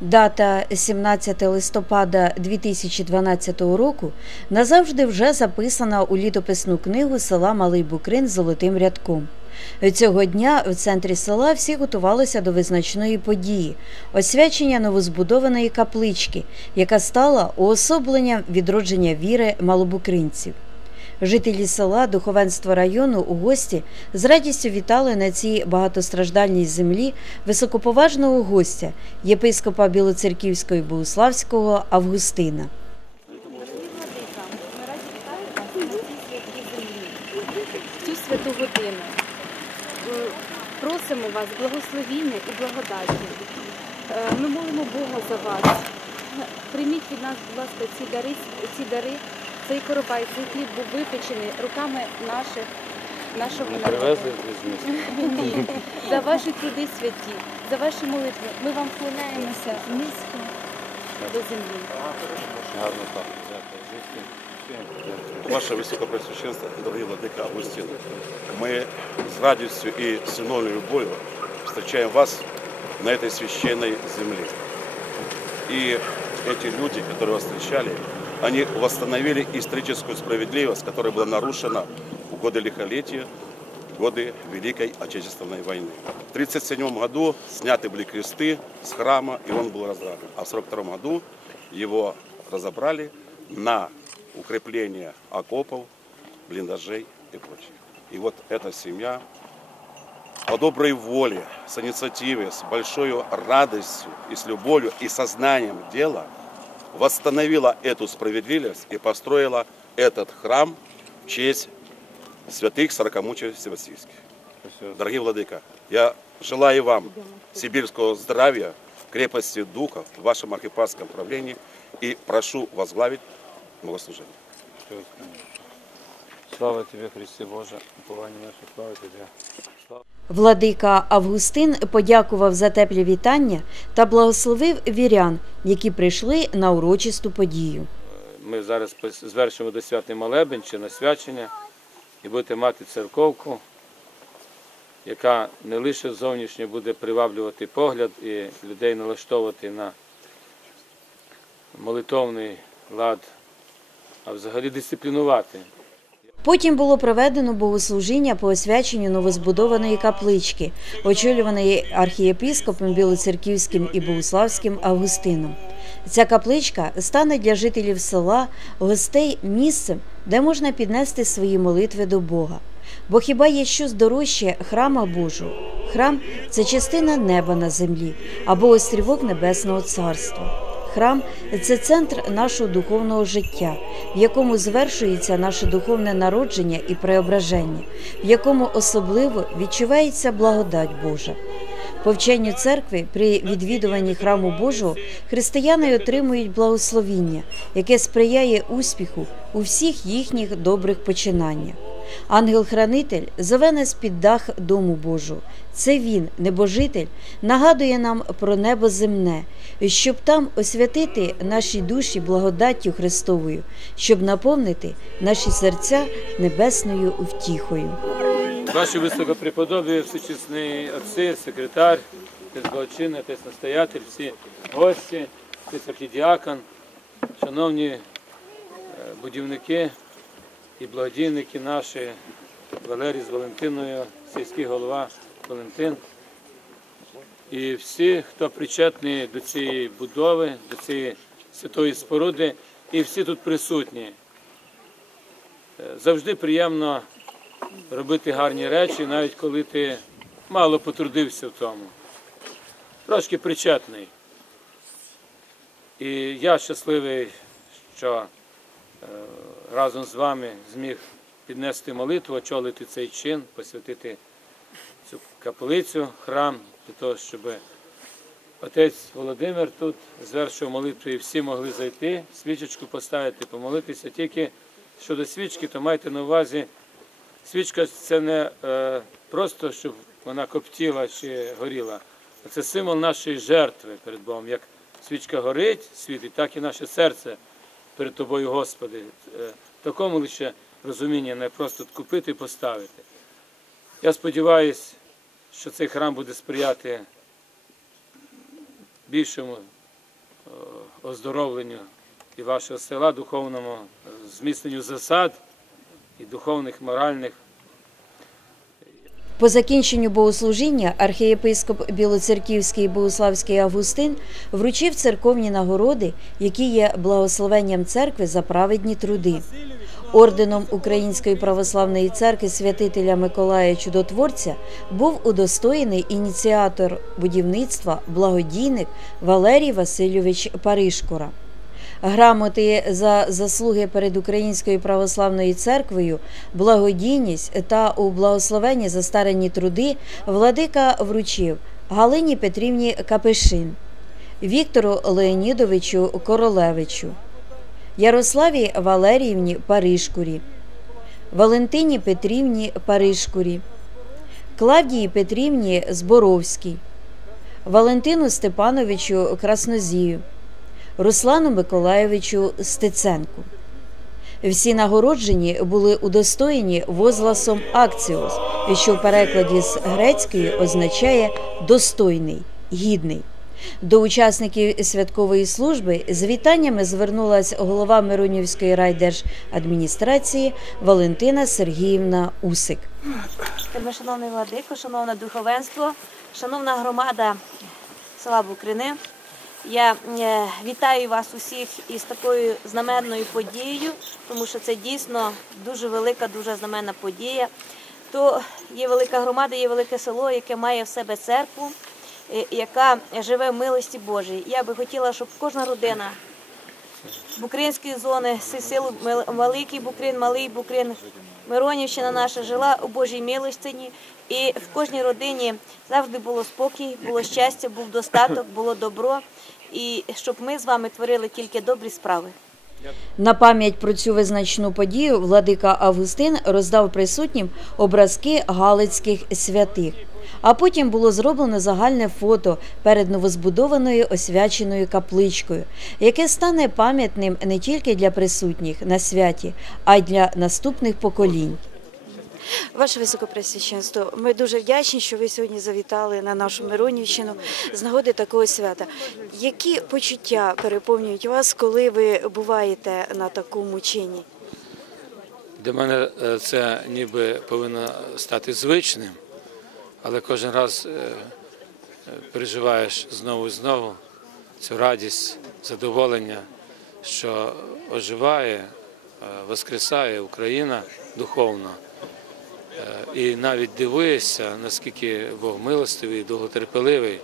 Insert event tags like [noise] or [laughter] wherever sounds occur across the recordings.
Дата 17 листопада 2012 року назавжди вже записана у літописну книгу села Малий Букрин золотим рядком. Цього дня в центрі села всі готувалися до визначної події освячення новозбудованої каплички, яка стала уособленням відродження віри малобукринців. Жителі села, духовенство району у гості з радістю вітали на цій багатостраждальній землі високоповажного гостя, єпископа Білоцерківського і Богуславського Августина. цю святу годину. Е, Просимо вас благословіння і благодаті. Е, Ми молимо Бога за вас. Прийміть від нас, будь ласка, ці дари, ці дари, цей коробай, цей хліб був випечений руками наших, нашого Не народу. привезли з міста. Ні. [laughs] За ваші труди святі, за ваші молитви. Ми вам вклоняємося низько до землі. Гарно так. Дякую. Звідки? Ваше Високопресвященство, дорогий владыка Августин, мы с радостью и с иной любовью встречаем вас на этой священной земле. И эти люди, которые вас встречали, они восстановили историческую справедливость, которая была нарушена в годы лихолетия, в годы Великой Отечественной войны. В 1937 году сняты были кресты с храма, и он был разрушен. А в 1942 году его разобрали на укрепление окопов, блиндажей и прочее. И вот эта семья по доброй воле, с инициативой, с большой радостью и с любовью и сознанием дела восстановила эту справедливость и построила этот храм в честь святых сорокомучений Всевосийских. Дорогие владыка, я желаю вам сибирского здравия, крепости духа в вашем архипарском правлении и прошу возглавить богослужение. Слава тобі, Христі Боже, уповання наше, слава тобі. Владика Августин подякував за теплі вітання та благословив вірян, які прийшли на урочисту подію. Ми зараз звершимо до святий молебень чи на свячення і будете мати церковку, яка не лише зовнішньо буде приваблювати погляд і людей налаштовувати на молитовний лад, а взагалі дисциплінувати. Потім було проведено богослужіння по освяченню новозбудованої каплички, очолюваної архієпископом Білоцерківським і Богуславським Августином. Ця капличка стане для жителів села, гостей місцем, де можна піднести свої молитви до Бога. Бо хіба є щось дорожче храма Божого? Храм це частина неба на землі або острівок Небесного Царства. Храм це центр нашого духовного життя, в якому звершується наше духовне народження і преображення, в якому особливо відчувається благодать Божа. По вченню церкви при відвідуванні храму Божого християни отримують благословіння, яке сприяє успіху у всіх їхніх добрих починаннях. Ангел-хранитель зове нас під дах дому Божого. Це він, небожитель, нагадує нам про небо земне, щоб там освятити наші душі благодаттю Христовою, щоб наповнити наші серця небесною втіхою. Ваші високопреподобі, всечесні отці, секретар, отець настоятель, всі гості, отець шановні е, будівники і благодійники наші, Валерій з Валентиною, сільський голова Валентин. І всі, хто причетний до цієї будови, до цієї святої споруди, і всі тут присутні. Е, Завжди приємно робити гарні речі, навіть коли ти мало потрудився в тому. Трошки причетний. І я щасливий, що разом з вами зміг піднести молитву, очолити цей чин, посвятити цю каплицю, храм, для того, щоб отець Володимир тут звершив молитву і всі могли зайти, свічечку поставити, помолитися. Тільки щодо свічки, то майте на увазі, свічка це не е, просто, щоб вона коптіла чи горіла, а це символ нашої жертви перед Богом. Як свічка горить, світить, так і наше серце перед тобою, Господи. Е, в такому лише розумінні не просто купити і поставити. Я сподіваюся, що цей храм буде сприяти більшому оздоровленню і вашого села, духовному е, зміцненню засад і духовних, моральних. По закінченню богослужіння архієпископ Білоцерківський Богославський Августин вручив церковні нагороди, які є благословенням церкви за праведні труди. Орденом Української православної церкви святителя Миколая Чудотворця був удостоєний ініціатор будівництва благодійник Валерій Васильович Паришкора. Грамоти за заслуги перед Українською православною церквою, благодійність та у благословенні за старенні труди владика вручив Галині Петрівні Капишин, Віктору Леонідовичу Королевичу, Ярославі Валеріївні Паришкурі, Валентині Петрівні Паришкурі, Клавдії Петрівні Зборовській, Валентину Степановичу Краснозію. Руслану Миколаєвичу Стеценку. Всі нагороджені були удостоєні возгласом акціос, що в перекладі з грецької означає достойний, гідний. До учасників святкової служби з вітаннями звернулась голова Миронівської райдержадміністрації Валентина Сергіївна Усик. Шановний владико, шановне духовенство, шановна громада села Букрини. Я е, вітаю вас усіх із такою знаменною подією, тому що це дійсно дуже велика, дуже знаменна подія. То є велика громада, є велике село, яке має в себе церкву, е, яка живе в милості Божій. Я би хотіла, щоб кожна родина Букринської зони, си- село Великий Букрин, Малий Букрин, Миронівщина наша жила у Божій милостині, і в кожній родині завжди було спокій, було щастя, був достаток, було добро, і щоб ми з вами творили тільки добрі справи. На пам'ять про цю визначну подію владика Августин роздав присутнім образки галицьких святих. А потім було зроблено загальне фото перед новозбудованою освяченою капличкою, яке стане пам'ятним не тільки для присутніх на святі, а й для наступних поколінь. Ваше Високопресвященство, ми дуже вдячні, що ви сьогодні завітали на нашу Миронівщину з нагоди такого свята. Які почуття переповнюють вас, коли ви буваєте на такому чині? Для мене е, це ніби повинно стати звичним, але кожен раз е, е, переживаєш знову і знову цю радість, задоволення, що оживає, воскресає Україна духовно. Е, І навіть дивуєшся, наскільки Бог милостивий, довготерпеливий,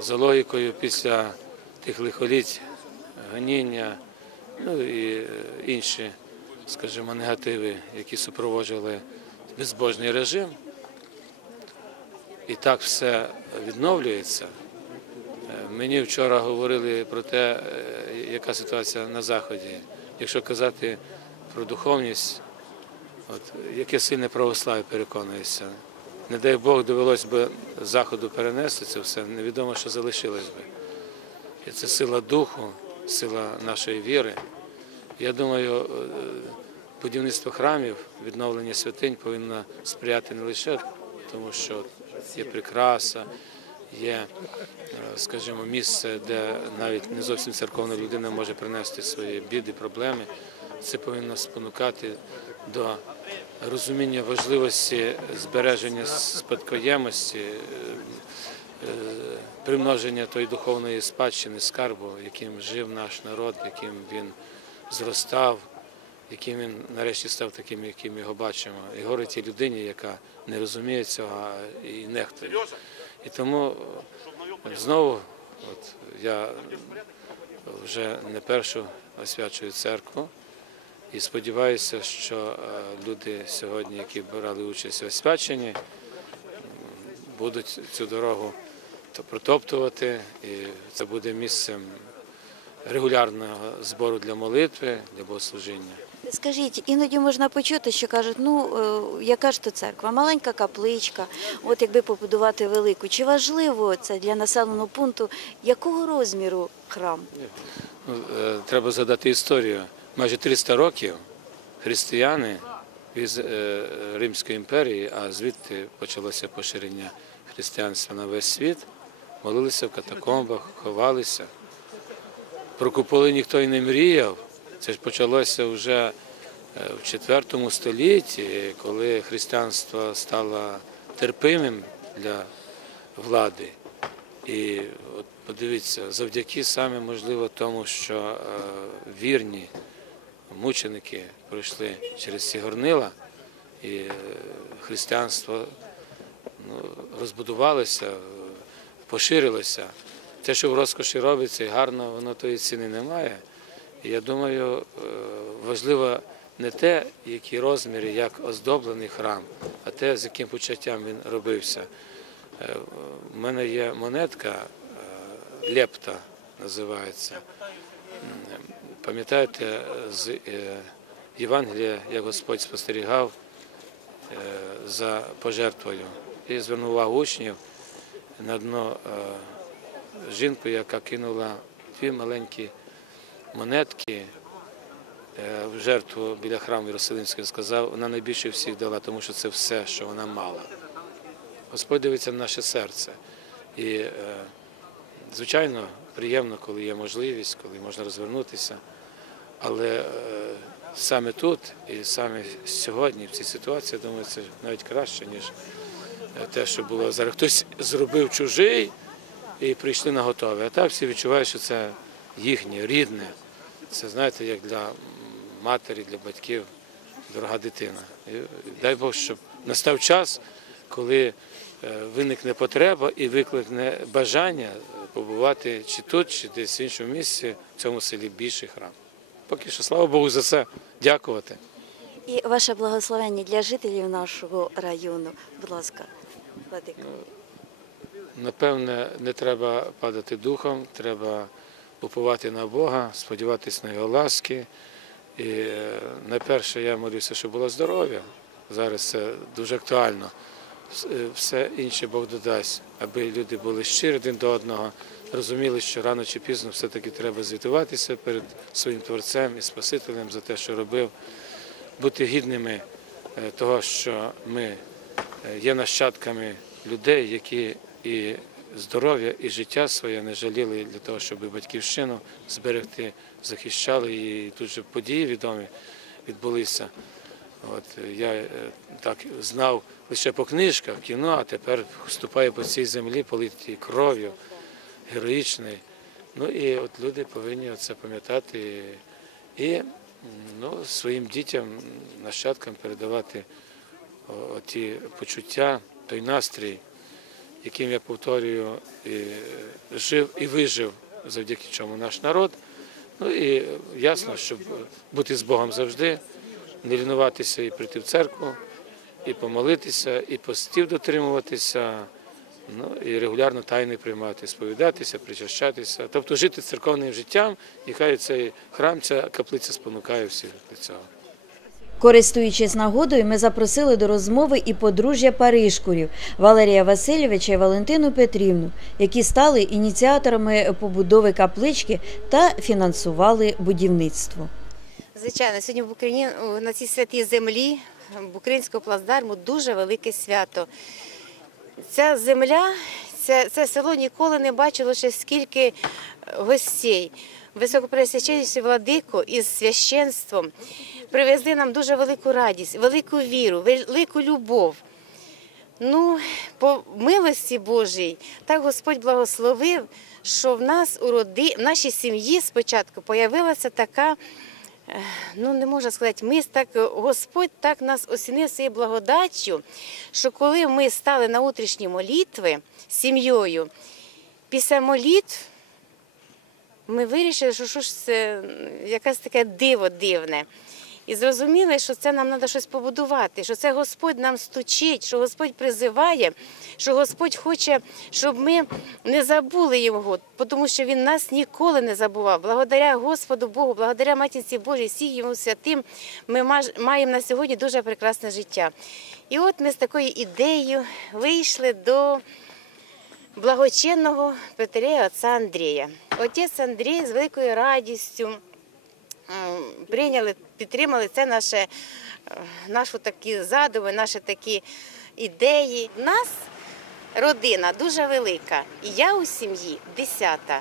за логікою після тих лихоліть, ганіння, ну і е, інші, скажімо, негативи, які супроводжували безбожний режим. І так все відновлюється. Е, Мені вчора говорили про те, яка ситуація на Заході. Якщо казати про духовність, От, яке сильне православ'я переконується. Не дай Бог довелось би заходу перенести це все, невідомо, що залишилось би. І це сила духу, сила нашої віри. Я думаю, е, будівництво храмів, відновлення святинь повинно сприяти не лише тому, що є прикраса, є, е, скажімо, місце, де навіть не зовсім церковна людина може принести свої біди, проблеми. Це повинно спонукати до розуміння важливості збереження спадкоємості, е, примноження тої духовної спадщини, скарбу, яким жив наш народ, яким він зростав, яким він нарешті став таким, яким його бачимо. І горе тій людині, яка не розуміє цього і нехтує. І тому е, знову от, я вже не першу освячую церкву. І сподіваюся, що е, люди сьогодні, які брали участь у освяченні, будуть цю дорогу то- протоптувати, і це буде місцем регулярного збору для молитви, для богослужіння. Скажіть, іноді можна почути, що кажуть, ну е, яка ж то церква, маленька капличка, от якби побудувати велику. Чи важливо це для населеного пункту, якого розміру храм? Ну, е, Треба згадати історію. Майже 300 років християни від е, Римської імперії, а звідти почалося поширення християнства на весь світ, молилися в катакомбах, ховалися. Про куполи ніхто й не мріяв. Це ж почалося вже е, в IV столітті, коли християнство стало терпимим для влади. І от подивіться, завдяки саме можливо тому, що е, вірні мученики пройшли через ці горнила, і е, християнство ну, розбудувалося, е, поширилося. Те, що в розкоші робиться і гарно, воно тої ціни немає. Я думаю, е, важливо не те, які розміри, як оздоблений храм, а те, з яким почуттям він робився. У мене є монетка, лепта називається. Пам'ятаєте, з е, Євангелія, як Господь спостерігав е, за пожертвою і звернув увагу учнів на дно е, жінку, яка кинула дві маленькі монетки е, в жертву біля храму Єрусалимського, сказав, вона найбільше всіх дала, тому що це все, що вона мала. Господь дивиться на наше серце. І, е, звичайно, приємно, коли є можливість, коли можна розвернутися. Але е, саме тут і саме сьогодні, в цій ситуації, я думаю, це навіть краще, ніж е, те, що було зараз. Хтось зробив чужий і прийшли на готове. А так всі відчувають, що це їхнє, рідне. Це знаєте, як для матері, для батьків, дорога дитина. І дай Бог, щоб настав час, коли е, виникне потреба і викликне бажання побувати чи тут, чи десь в іншому місці, в цьому селі більший храм. Поки що, слава Богу, за це дякувати. І ваше благословення для жителів нашого району. Будь ласка, Владико. Напевне, не треба падати духом, треба уповати на Бога, сподіватися на його ласки. І е, найперше я молюся, щоб було здоров'я. Зараз це дуже актуально. Е, Все інше Бог додасть, аби люди були щирі один до одного, розуміли, що рано чи пізно все-таки треба звітуватися перед своїм Творцем і Спасителем за те, що робив, бути гідними е, того, що ми е, є нащадками людей, які і здоров'я, і життя своє не жаліли для того, щоб батьківщину зберегти, захищали. І тут же події відомі відбулися. От е, я е, так знав лише по книжках, кіно, а тепер вступаю по цій землі, политій кров'ю, героїчний. Ну і от люди повинні це пам'ятати і ну, своїм дітям, нащадкам передавати ті почуття, той настрій, яким я повторюю, і е, жив і вижив, завдяки чому наш народ. Ну і ясно, щоб бути з Богом завжди, не лінуватися і прийти в церкву, і помолитися, і постів дотримуватися, ну і регулярно тайни приймати, сповідатися, причащатися, тобто жити церковним життям, і хай цей храм, ця каплиця спонукає всіх до цього. Користуючись нагодою, ми запросили до розмови і подружжя Паришкурів Валерія Васильовича і Валентину Петрівну, які стали ініціаторами побудови каплички та фінансували будівництво. Звичайно, сьогодні в Україні на цій святій землі Букринського плацдарму дуже велике свято. Ця земля, це, це село ніколи не бачило ще скільки гостей. Високопресвященніший владико із священством привезли нам дуже велику радість, велику віру, велику любов. Ну, по милості Божій, так Господь благословив, що в нас у роди, в нашій сім'ї спочатку появилася така, ну не можна сказати, ми так, Господь так нас осінив своєю благодаттю, що коли ми стали на утрішні молитви з сім'єю, після молитв ми вирішили, що, що ж це якесь таке диво дивне. І зрозуміли, що це нам треба щось побудувати, що це Господь нам стучить, що Господь призиває, що Господь хоче, щоб ми не забули його, тому що Він нас ніколи не забував. Благодаря Господу Богу, благодаря Матінці Божій, всіх йому святим, ми маємо на сьогодні дуже прекрасне життя. І от ми з такою ідеєю вийшли до благочинного Петерея отця Андрія. Отець Андрій з великою радістю прийняли, підтримали це наше, е, нашу такі задуми, наші такі ідеї. У нас родина дуже велика, і я у сім'ї десята.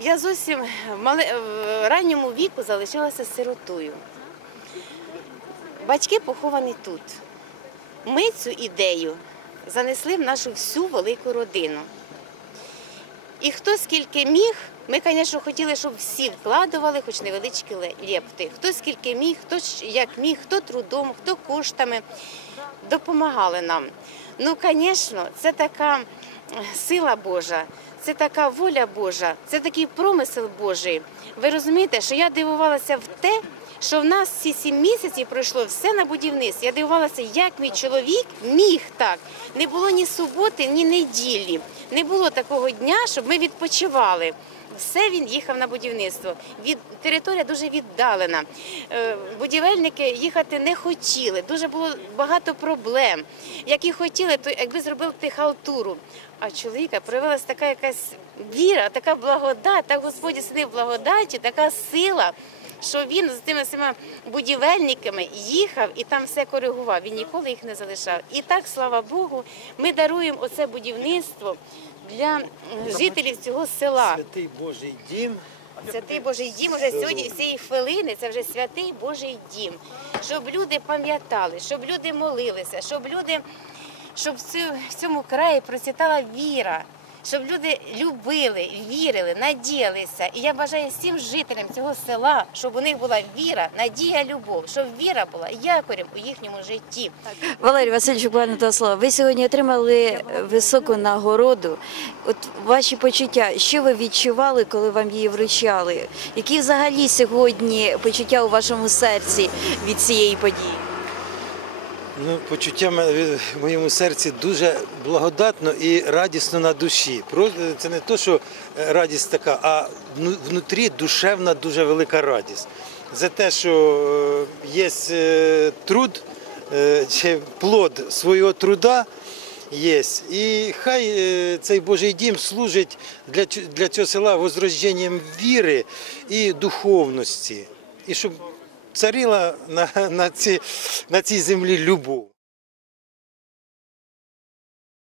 Я зовсім в мале- в ранньому віку залишилася сиротою. Батьки поховані тут. Ми цю ідею занесли в нашу всю велику родину. І хто скільки міг, ми, звісно, хотіли, щоб всі вкладували хоч невеличкі ле- лепти. Хто скільки міг, хто як міг, хто трудом, хто коштами допомагали нам. Ну, звісно, це така сила Божа, це така воля Божа, це такий промисел Божий. Ви розумієте, що я дивувалася в те, що в нас ці сім місяців пройшло все на будівництві. Я дивувалася, як мій чоловік міг так. Не було ні суботи, ні неділі. Не було такого дня, щоб ми відпочивали. Все він їхав на будівництво. Від територія дуже віддалена. Е, Будівельники їхати не хотіли. Дуже було багато проблем. Які хотіли, то якби зробили ти халтуру. А чоловіка проявилася така якась віра, така благодать, так Господь сидив благодаті, така сила. Що він з тими всіма будівельниками їхав і там все коригував. Він ніколи їх не залишав. І так, слава Богу, ми даруємо оце будівництво для жителів цього села. Святий Божий дім. Святий Божий дім уже сьогодні цієї хвилини це вже святий Божий дім. Щоб люди пам'ятали, щоб люди молилися, щоб люди, щоб в цьому краї процвітала віра, щоб люди любили, вірили, надіялися. І я бажаю всім жителям цього села, щоб у них була віра, надія, любов, щоб віра була якорем у їхньому житті. Валерій Васильович, буквально два слова. Ви сьогодні отримали високу нагороду. От ваші почуття, що ви відчували, коли вам її вручали? Які взагалі сьогодні почуття у вашому серці від цієї події? Ну, почуття в моєму серці дуже благодатно і радісно на душі. Про- Це не то, що е, радість така, а внутрі душевна дуже велика радість. За те, що є труд е, чи плод свого труда. Є. І хай е, цей Божий дім служить для цього села возрожденням віри і духовності. І щоб царила на, на, ці, на цій землі любов.